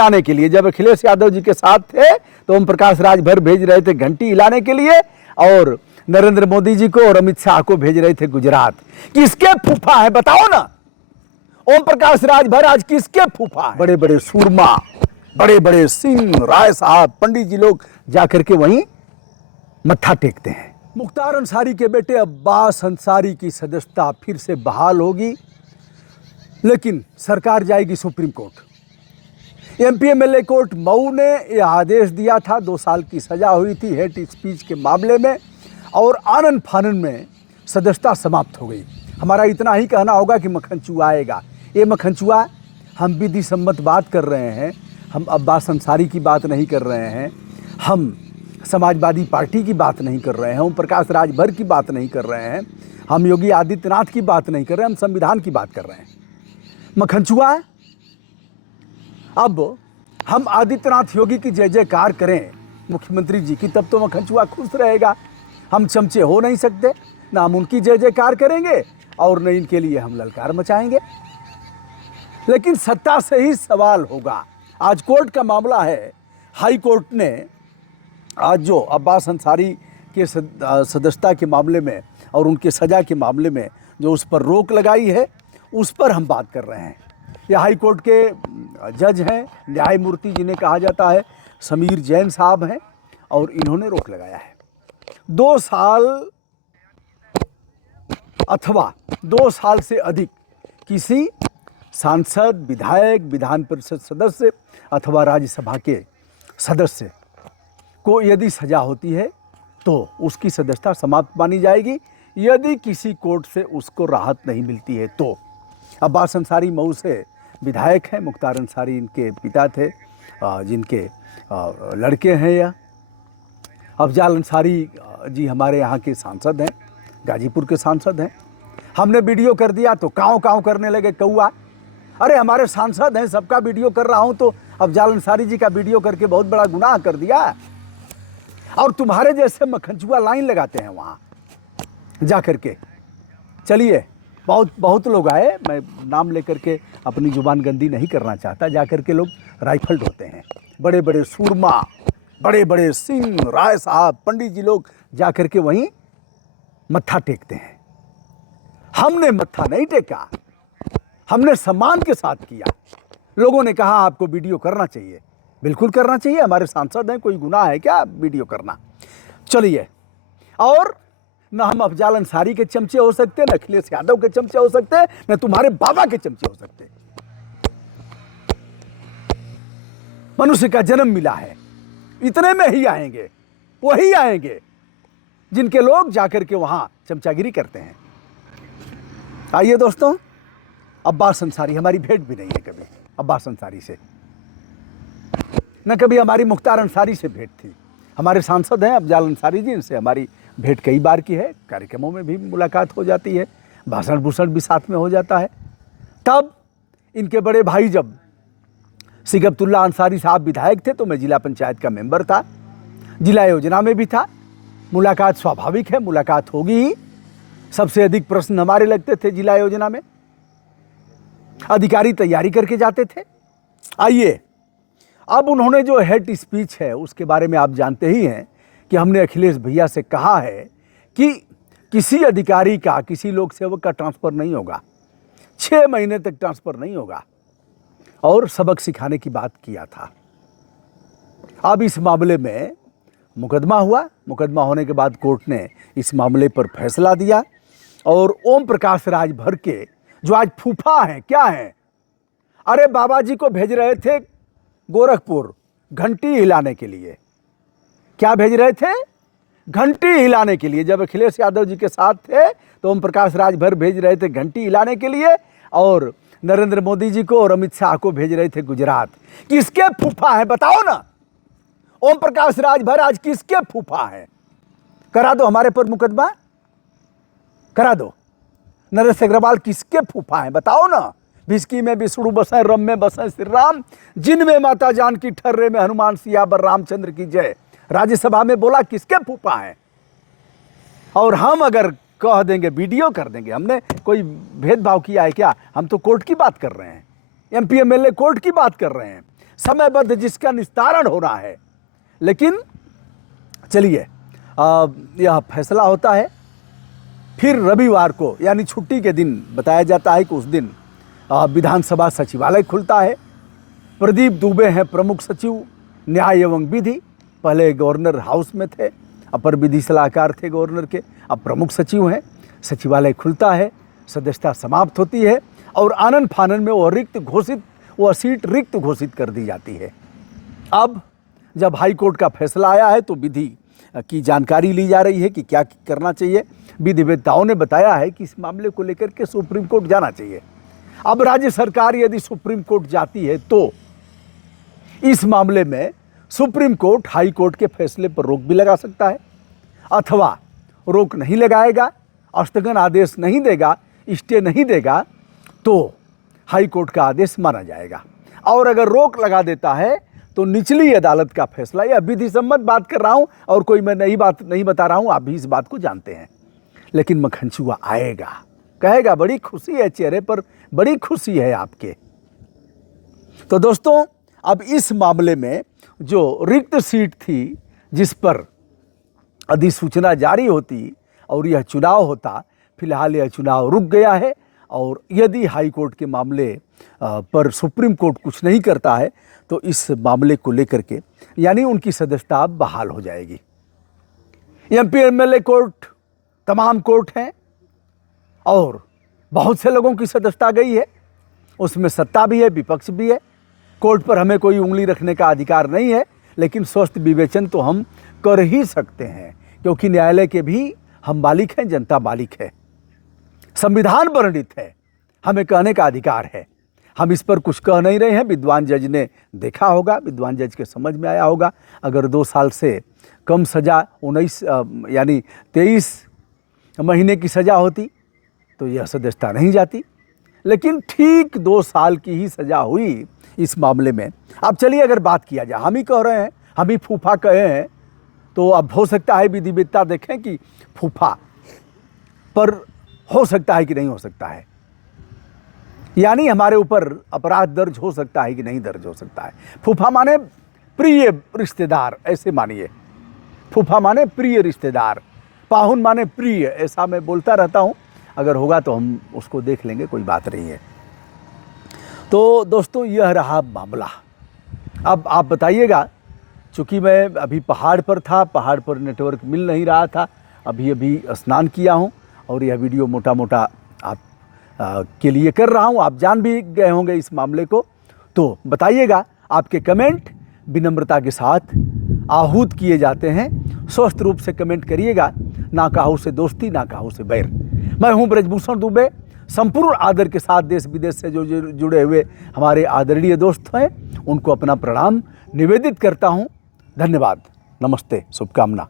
हिलाने के लिए। जब अखिलेश यादव जी के साथ थे तो ओम प्रकाश राजभर भेज रहे थे घंटी हिलाने के लिए, और नरेंद्र मोदी जी को और अमित शाह को भेज रहे थे गुजरात। किसके फूफा है बताओ ना? ओम प्रकाश राजभर आज किसके फूफा है? बड़े बड़े सूरमा, बड़े बड़े सिंह, राय साहब, पंडित जी लोग जाकर के वहीं मत्था टेकते हैं। मुख्तार अंसारी के बेटे अब्बास अंसारी की सदस्यता फिर से बहाल होगी, लेकिन सरकार जाएगी supreme court. MP MLA court Mau ने यह आदेश दिया था, 2 साल की सजा हुई थी हेट स्पीच के मामले में, और आनन फानन में सदस्यता समाप्त हो गई। हमारा इतना ही कहना होगा कि मक्खनचूआ आएगा। ये मक्खनचूआ, हम विधि सम्मत बात कर रहे हैं, हम अब्बास अंसारी की बात नहीं कर रहे हैं, हम समाजवादी पार्टी की बात नहीं कर रहे हैं, ओम प्रकाश राजभर की बात नहीं कर रहे हैं, हम योगी आदित्यनाथ की बात नहीं कर रहे हैं, हम संविधान की बात कर रहे हैं। मक्खनचूआ, अब हम आदित्यनाथ योगी की जय जयकार करें मुख्यमंत्री जी की, तब तो मक्खनचूआ खुश रहेगा। हम चमचे हो नहीं सकते, ना हम उनकी जय जयकार करेंगे और न इनके लिए हम ललकार मचाएंगे। लेकिन सत्ता से ही सवाल होगा। आज कोर्ट का मामला है, हाई कोर्ट ने आज जो अब्बास अंसारी के सदस्यता के मामले में और उनके सज़ा के मामले में जो उस पर रोक लगाई है, उस पर हम बात कर रहे हैं। ये हाई कोर्ट के जज हैं, न्यायमूर्ति जिन्हें कहा जाता है समीर जैन साहब हैं, और इन्होंने रोक लगाया है 2 साल अथवा 2 साल से अधिक किसी सांसद, विधायक, विधान परिषद सदस्य अथवा राज्यसभा के सदस्य को यदि सजा होती है तो उसकी सदस्यता समाप्त मानी जाएगी, यदि किसी कोर्ट से उसको राहत नहीं मिलती है तो। अब्बास अंसारी मऊ से विधायक हैं, मुख्तार अंसारी इनके पिता थे, जिनके लड़के हैं। या अफजाल अंसारी जी हमारे यहाँ के सांसद हैं, गाजीपुर के सांसद हैं। हमने वीडियो कर दिया तो काँव काँव करने लगे कौआ। अरे हमारे सांसद हैं, सबका वीडियो कर रहा हूँ तो अफजाल अंसारी जी का वीडियो करके बहुत बड़ा गुनाह कर दिया। और तुम्हारे जैसे मक्खनचूआ लाइन लगाते हैं वहाँ जा करके। चलिए, बहुत लोग आए, मैं नाम लेकर के अपनी जुबान गंदी नहीं करना चाहता। जा कर के लोग राइफल ढोते हैं, बड़े बड़े सूरमा, बड़े बड़े सिंह, राय साहब, पंडित जी लोग जा कर के वहीं मत्था टेकते हैं। हमने मत्था नहीं टेका, हमने सम्मान के साथ किया। लोगों ने कहा आपको वीडियो करना चाहिए, बिल्कुल करना चाहिए, हमारे सांसद हैं, कोई गुनाह है क्या वीडियो करना? चलिए, और न हम अफजाल अंसारी के चमचे हो सकते, न अखिलेश यादव के चमचे हो सकते, न तुम्हारे बाबा के चमचे हो सकते। मनुष्य का जन्म मिला है, इतने में ही आएंगे, वही आएंगे जिनके लोग जाकर के वहां चमचागिरी करते हैं। आइए दोस्तों, अब्बास अंसारी, हमारी भेंट भी नहीं है कभी अब्बास अंसारी से, न कभी हमारी मुख्तार अंसारी से भेंट थी। हमारे सांसद हैं अफजाल अंसारी जी, इनसे हमारी भेंट कई बार की है, कार्यक्रमों में भी मुलाकात हो जाती है, भाषण भूषण भी साथ में हो जाता है। तब इनके बड़े भाई जब सिगबतुल्ला अंसारी साहब विधायक थे तो मैं जिला पंचायत का मेंबर था, जिला योजना में भी था। मुलाकात स्वाभाविक है, मुलाकात होगी ही। सबसे अधिक प्रश्न हमारे लगते थे जिला योजना में, अधिकारी तैयारी करके जाते थे। आइए, अब उन्होंने जो हेट स्पीच है उसके बारे में आप जानते ही हैं कि हमने अखिलेश भैया से कहा है कि किसी अधिकारी का, किसी लोक सेवक का ट्रांसफ़र नहीं होगा, 6 महीने तक ट्रांसफ़र नहीं होगा, और सबक सिखाने की बात किया था। अब इस मामले में मुकदमा हुआ, मुकदमा होने के बाद कोर्ट ने इस मामले पर फैसला दिया, और ओम प्रकाश राजभर के जो आज फूफा हैं, क्या हैं, अरे बाबा जी को भेज रहे थे गोरखपुर घंटी हिलाने के लिए। क्या भेज रहे थे? घंटी हिलाने के लिए। जब अखिलेश यादव जी के साथ थे तो ओम प्रकाश राजभर भेज रहे थे घंटी हिलाने के लिए, और नरेंद्र मोदी जी को और अमित शाह को भेज रहे थे गुजरात। किसके फूफा हैं बताओ ना? ओम प्रकाश राजभर आज किसके फूफा हैं? करा दो हमारे पर मुकदमा, करा दो। नरेश अग्रवाल किसके फूफा हैं बताओ ना? भिस्की में विष्णु बसें, रम में बसें श्री राम, जिन में माता जानकी, ठर्रे में हनुमान, सियावर रामचंद्र की जय। राज्यसभा में बोला किसके फूफा हैं? और हम अगर कह देंगे, वीडियो कर देंगे, हमने कोई भेदभाव किया है क्या? हम तो कोर्ट की बात कर रहे हैं, एमपी एमएलए कोर्ट की बात कर रहे हैं, समयबद्ध जिसका निस्तारण होना है। लेकिन चलिए, यह फैसला होता है। फिर रविवार को यानी छुट्टी के दिन बताया जाता है कि उस दिन विधानसभा सचिवालय खुलता है। प्रदीप दुबे हैं प्रमुख सचिव न्याय एवं विधि, पहले गवर्नर हाउस में थे, अपर विधि सलाहकार थे गवर्नर के, अब प्रमुख सचिव हैं। सचिवालय खुलता है, सदस्यता समाप्त होती है और आनन फानन में वह सीट रिक्त घोषित कर दी जाती है। अब जब हाई कोर्ट का फैसला आया है तो विधि की जानकारी ली जा रही है कि क्या करना चाहिए। विधिवेत्ताओं ने बताया है कि इस मामले को लेकर के सुप्रीम कोर्ट जाना चाहिए। अब राज्य सरकार यदि सुप्रीम कोर्ट जाती है तो इस मामले में सुप्रीम कोर्ट हाई कोर्ट के फैसले पर रोक भी लगा सकता है, अथवा रोक नहीं लगाएगा, स्थगन आदेश नहीं देगा, स्टे नहीं देगा तो हाई कोर्ट का आदेश माना जाएगा। और अगर रोक लगा देता है तो निचली अदालत का फैसला, या विधि सम्मत बात कर रहा हूं और कोई मैं नई बात नहीं बता रहा हूं, आप भी इस बात को जानते हैं। लेकिन मक्खनचूहा आएगा, कहेगा बड़ी खुशी है, चेहरे पर बड़ी खुशी है आपके। तो दोस्तों, अब इस मामले में जो रिक्त सीट थी जिस पर अधिसूचना जारी होती और यह चुनाव होता, फिलहाल यह चुनाव रुक गया है। और यदि हाई कोर्ट के मामले पर सुप्रीम कोर्ट कुछ नहीं करता है तो इस मामले को लेकर के यानी उनकी सदस्यता बहाल हो जाएगी। एमपी एमएलए कोर्ट तमाम कोर्ट हैं और बहुत से लोगों की सदस्यता गई है, उसमें सत्ता भी है, विपक्ष भी है। कोर्ट पर हमें कोई उंगली रखने का अधिकार नहीं है, लेकिन स्वस्थ विवेचन तो हम कर ही सकते हैं, क्योंकि न्यायालय के भी हम मालिक हैं, जनता मालिक है, संविधान वर्णित है, हमें कहने का अधिकार है। हम इस पर कुछ कह नहीं रहे हैं। विद्वान जज ने देखा होगा, विद्वान जज के समझ में आया होगा, अगर 2 साल से कम सज़ा 19 यानी 23 महीने की सज़ा होती तो यह सदस्यता नहीं जाती। लेकिन ठीक 2 साल की ही सज़ा हुई इस मामले में। अब चलिए, अगर बात किया जाए, हम ही कह रहे हैं, हम ही फूफा कहे हैं, तो अब हो सकता है विधिवेत्ता देखें कि फूफा पर हो सकता है कि नहीं हो सकता है, यानी हमारे ऊपर अपराध दर्ज हो सकता है कि नहीं दर्ज हो सकता है। फूफा माने प्रिय रिश्तेदार, ऐसे मानिए, फूफा माने प्रिय रिश्तेदार, पाहुन माने प्रिय, ऐसा मैं बोलता रहता हूँ। अगर होगा तो हम उसको देख लेंगे, कोई बात नहीं है। तो दोस्तों, यह रहा मामला। अब आप बताइएगा, चूँकि मैं अभी पहाड़ पर था, पहाड़ पर नेटवर्क मिल नहीं रहा था, अभी स्नान किया हूँ और यह वीडियो मोटा मोटा आप के लिए कर रहा हूँ। आप जान भी गए होंगे इस मामले को, तो बताइएगा। आपके कमेंट विनम्रता के साथ आहूत किए जाते हैं। स्वस्थ रूप से कमेंट करिएगा, ना काहू से दोस्ती, ना काहू से बैर। मैं हूँ ब्रजभूषण दुबे। संपूर्ण आदर के साथ देश विदेश से जो जुड़े हुए हमारे आदरणीय दोस्त हैं, उनको अपना प्रणाम निवेदित करता हूँ। धन्यवाद, नमस्ते, शुभकामना।